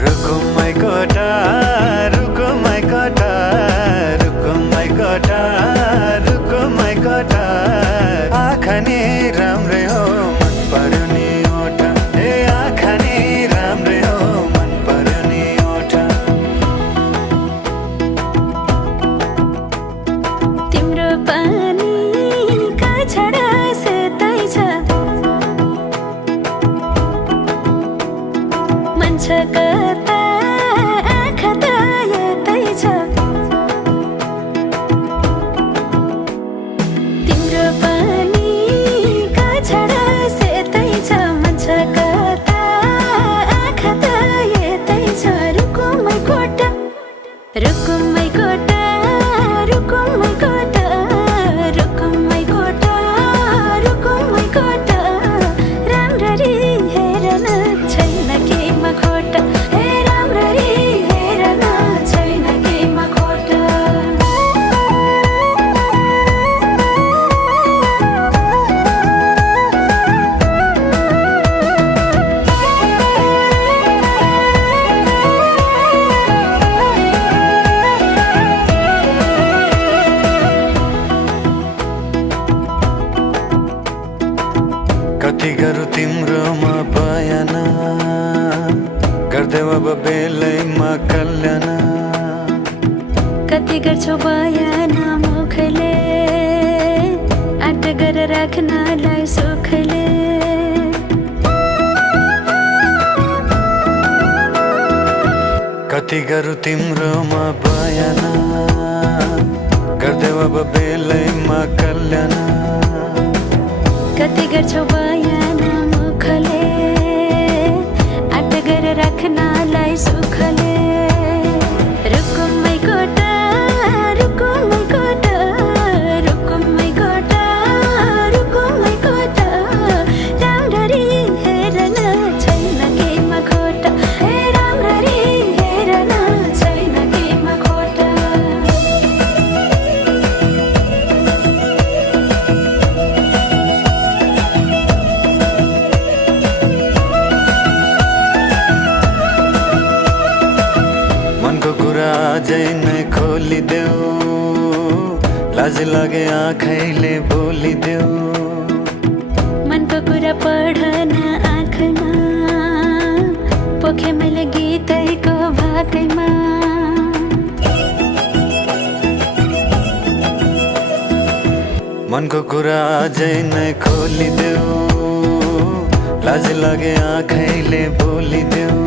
रुको my कोटा रुको my कोटा रुको my कोटा रुको my कोटा आँखा नि राम्रै हो मन पर्यो नि ओठा ए आँखा नि राम्रै हो मन पर्यो नि ओठा तिम्रो पानीका छडा सेतै छ मन छ कता आँखा त यतै छ तिम्रो पानीका छडा सेतै छ मन छ कता आँखा त यतै छ रुको my कोटा रुको my कोटा रुको my कोटा रुको my कोटा रुको my कोटा राम्ररी हेर्न छैन केमा खोटा हे राम्ररी हेर्न छैन केमा खोटा कति गरौँ तिम्रोमा बयान गर्देऊ अब बेलैमा कल्याण कति गर्छौ बयान मुखले आँट गरेर राख्नलाई सुखले कति गरौँ तिम्रोमा बयान गर्देऊ अब बेलैमा कल्याण कति गर्छौ बयान मुखले आँट गरेर राख्नलाई सुखले रुको my कोटा रुको my कोटा रुको my कोटा रुको my कोटा राम्ररी हेर्न छैन केमा खोटा हे राम्ररी हेर्न छैन केमा खोटा मनको कुरा अझै नै खोलिदेऊ लाज लागे आँखैले बोलिदेऊ मनको कुरा पढ्न आँखमा पोखे मैले गीतैको भाकैमा मनको कुरा अझै नै खोलिदेऊ लाज लागे आँखैले बोलिदेऊ